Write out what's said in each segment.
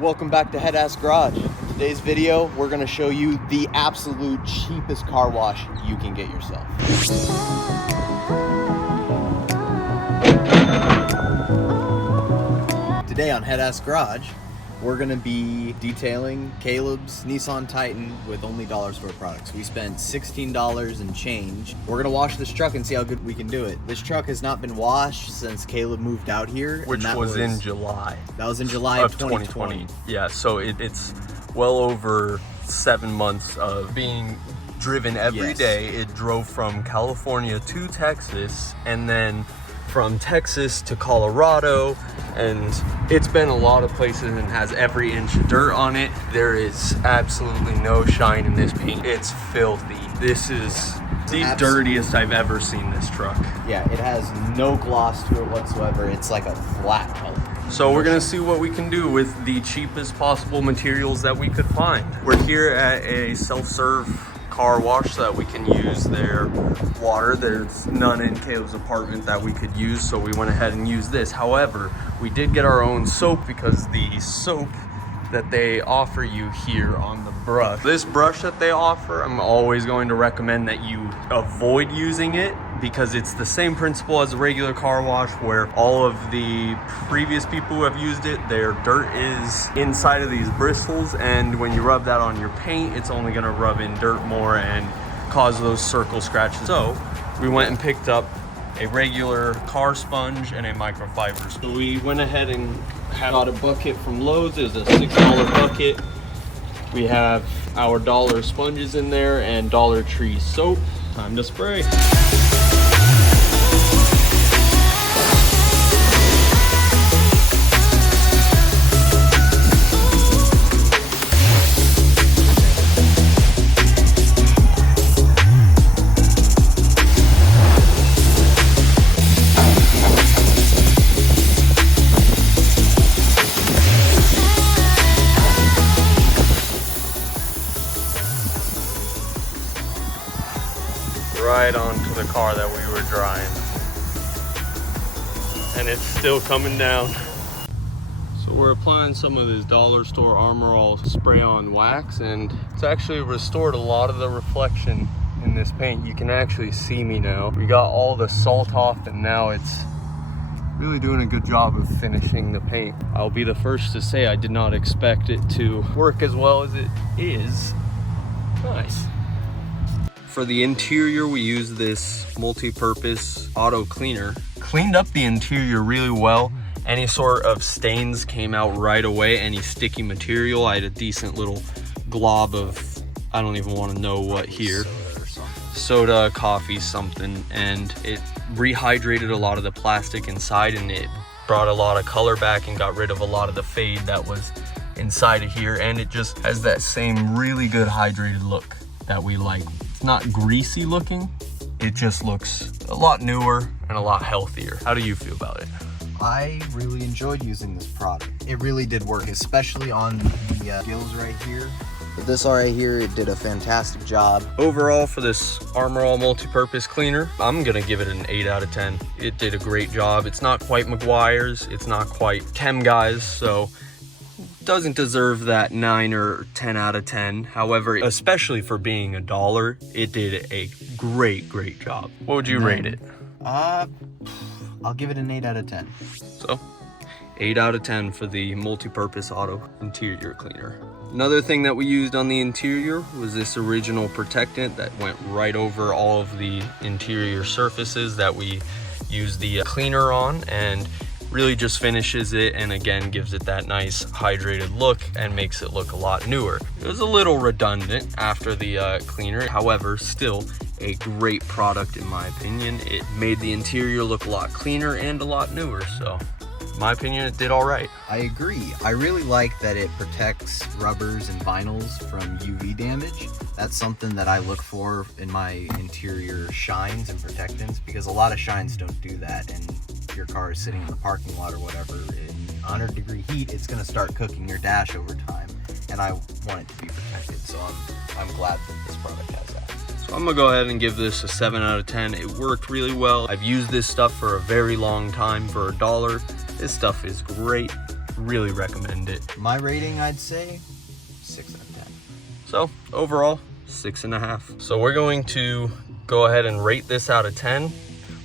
Welcome back to Head Ass Garage. In today's video, we're going to show you the absolute cheapest car wash you can get yourself. Today on Head Ass Garage, we're going to be detailing Caleb's Nissan Titan with only dollar store products. We spent $16 and change. We're going to wash this truck and see how good we can do it. This truck has not been washed since Caleb moved out here. Which was in July. That was in July of 2020. Yeah, so it's well over 7 months of being driven every day. It drove from California to Texas and then from Texas to Colorado, and it's been a lot of places and has every inch of dirt on it. There is absolutely no shine in this paint. It's filthy. This is the dirtiest I've ever seen this truck. Yeah, it has no gloss to it whatsoever. It's like a flat color. So we're gonna see what we can do with the cheapest possible materials that we could find. We're here at a self-serve car wash so that we can use their water. There's none in Caleb's apartment that we could use, so we went ahead and used this. However, we did get our own soap because the soap that they offer you here on the brush, this brush that they offer, I'm always going to recommend that you avoid using it because it's the same principle as a regular car wash where all of the previous people who have used it, their dirt is inside of these bristles, and when you rub that on your paint, it's only gonna rub in dirt more and cause those circle scratches. So we went and picked up a regular car sponge and a microfiber. So we went ahead and got a bucket from Lowe's. It was a $6 bucket. We have our dollar sponges in there and Dollar Tree soap. Time to spray. Right onto the car that we were drying, and it's still coming down. So we're applying some of this dollar store Armor All spray-on wax, and it's actually restored a lot of the reflection in this paint. You can actually see me now. We got all the salt off, and now it's really doing a good job of finishing the paint. I'll be the first to say I did not expect it to work as well as it is. Nice. For the interior, we use this multi-purpose auto cleaner. Cleaned up the interior really well. Any sort of stains came out right away, any sticky material. I had a decent little glob of, I don't even want to know what here. Soda, coffee, something, and it rehydrated a lot of the plastic inside, and it brought a lot of color back and got rid of a lot of the fade that was inside of here, and it just has that same really good hydrated look that we like. Not greasy looking, it just looks a lot newer and a lot healthier. How do you feel about it? I really enjoyed using this product. It really did work, especially on the gills right here. But this right here, it did a fantastic job. Overall, for this Armor All multi-purpose cleaner, I'm gonna give it an 8 out of 10. It did a great job. It's not quite McGuire's, it's not quite Chem Guys, so doesn't deserve that 9 or 10 out of 10. However, especially for being $1, it did a great job. What would you rate it? I'll give it an 8 out of 10. So 8 out of 10 for the multi-purpose auto interior cleaner. Another thing that we used on the interior was this original protectant that went right over all of the interior surfaces that we used the cleaner on, and really just finishes it and again gives it that nice hydrated look and makes it look a lot newer. It was a little redundant after the cleaner, however, still a great product in my opinion. It made the interior look a lot cleaner and a lot newer, so in my opinion it did all right. I agree. I really like that it protects rubbers and vinyls from UV damage. That's something that I look for in my interior shines and protectants, because a lot of shines don't do that, and your car is sitting in the parking lot or whatever in 100-degree heat, it's going to start cooking your dash over time, and I want it to be protected, so I'm glad that this product has that. So I'm gonna go ahead and give this a 7 out of 10. It worked really well. I've used this stuff for a very long time for $1. This stuff is great. really recommend it. My rating, I'd say 6 out of 10. So overall, 6.5. So we're going to go ahead and rate this out of 10.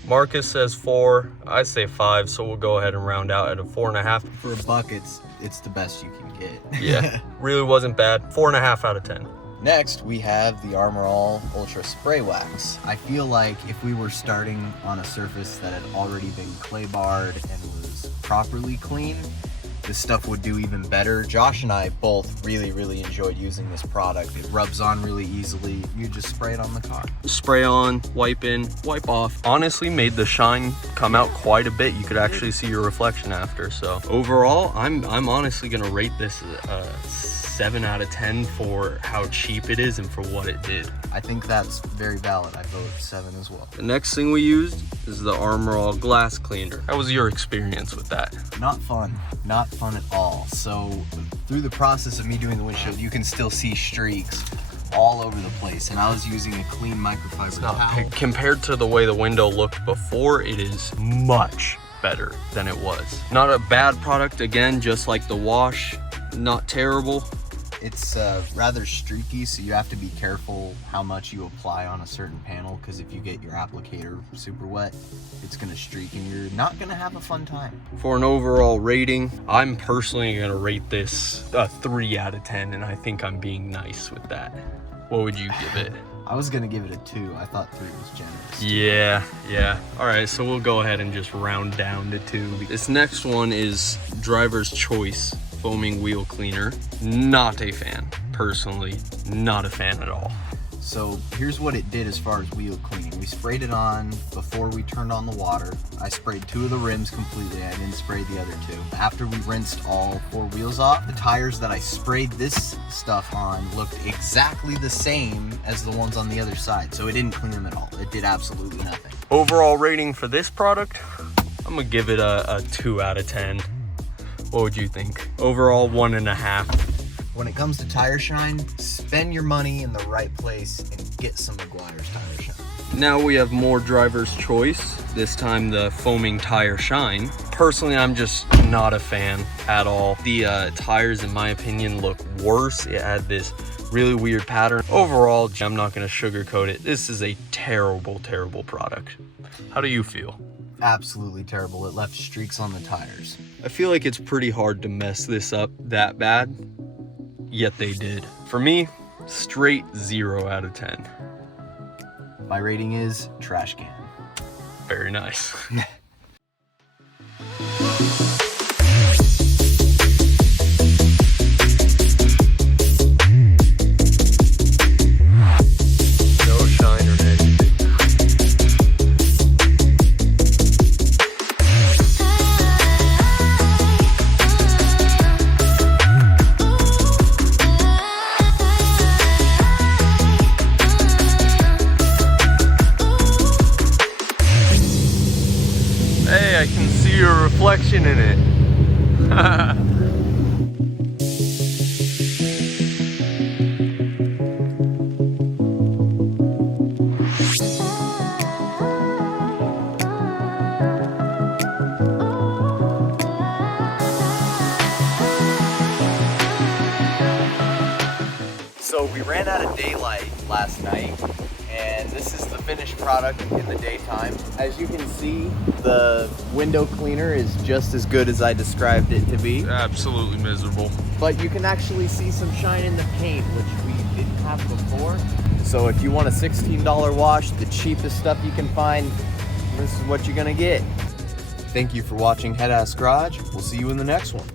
Marcus says 4, I say 5, so we'll go ahead and round out at a 4.5. For a buck, it's the best you can get. Yeah, really wasn't bad. 4.5 out of 10. Next, we have the Armor All Ultra Spray Wax. I feel like if we were starting on a surface that had already been clay barred and was properly clean, this stuff would do even better. Josh and I both really enjoyed using this product. It rubs on really easily. You just spray it on the car. Spray on, wipe in, wipe off. Honestly, made the shine come out quite a bit. You could actually see your reflection after. So overall, I'm honestly gonna rate this 7 out of 10 for how cheap it is and for what it did. I think that's very valid. I vote 7 as well. The next thing we used is the Armor All Glass Cleaner. How was your experience with that? Not fun at all. So through the process of me doing the windshield, you can still see streaks all over the place, and I was using a clean microfiber towel. Compared to the way the window looked before, it is much better than it was. Not a bad product, again, just like the wash, not terrible. It's rather streaky, so you have to be careful how much you apply on a certain panel, because if you get your applicator super wet, it's gonna streak and you're not gonna have a fun time. For an overall rating, I'm personally gonna rate this a 3 out of 10, and I think I'm being nice with that. What would you give it? I was gonna give it a 2. I thought 3 was generous. Yeah. All right, so we'll go ahead and just round down to 2. This next one is Driver's Choice Foaming Wheel Cleaner. Not a fan. Personally, not a fan at all. So here's what it did as far as wheel cleaning. We sprayed it on before we turned on the water. I sprayed 2 of the rims completely. I didn't spray the other 2. After we rinsed all 4 wheels off, the tires that I sprayed this stuff on looked exactly the same as the ones on the other side. So it didn't clean them at all. It did absolutely nothing. Overall rating for this product, I'm gonna give it a 2 out of 10. What would you think? Overall, 1.5. When it comes to tire shine, spend your money in the right place and get some McGuire's tire shine. Now we have more Driver's Choice, this time the Foaming Tire Shine. Personally, I'm just not a fan at all. The tires, in my opinion, look worse. It had this really weird pattern. Overall, I'm not gonna sugarcoat it. This is a terrible product. How do you feel? Absolutely terrible. It left streaks on the tires. I feel like it's pretty hard to mess this up that bad, yet they did. For me, straight 0 out of 10. My rating is trash can. Very nice. Hey, I can see your reflection in it. So we ran out of daylight last night, and this is the finished product in the daytime. As you can see, the window cleaner is just as good as I described it to be. Absolutely miserable. But you can actually see some shine in the paint, which we didn't have before. So if you want a $16 wash, the cheapest stuff you can find, this is what you're gonna get. Thank you for watching Head Ass Garage. We'll see you in the next one.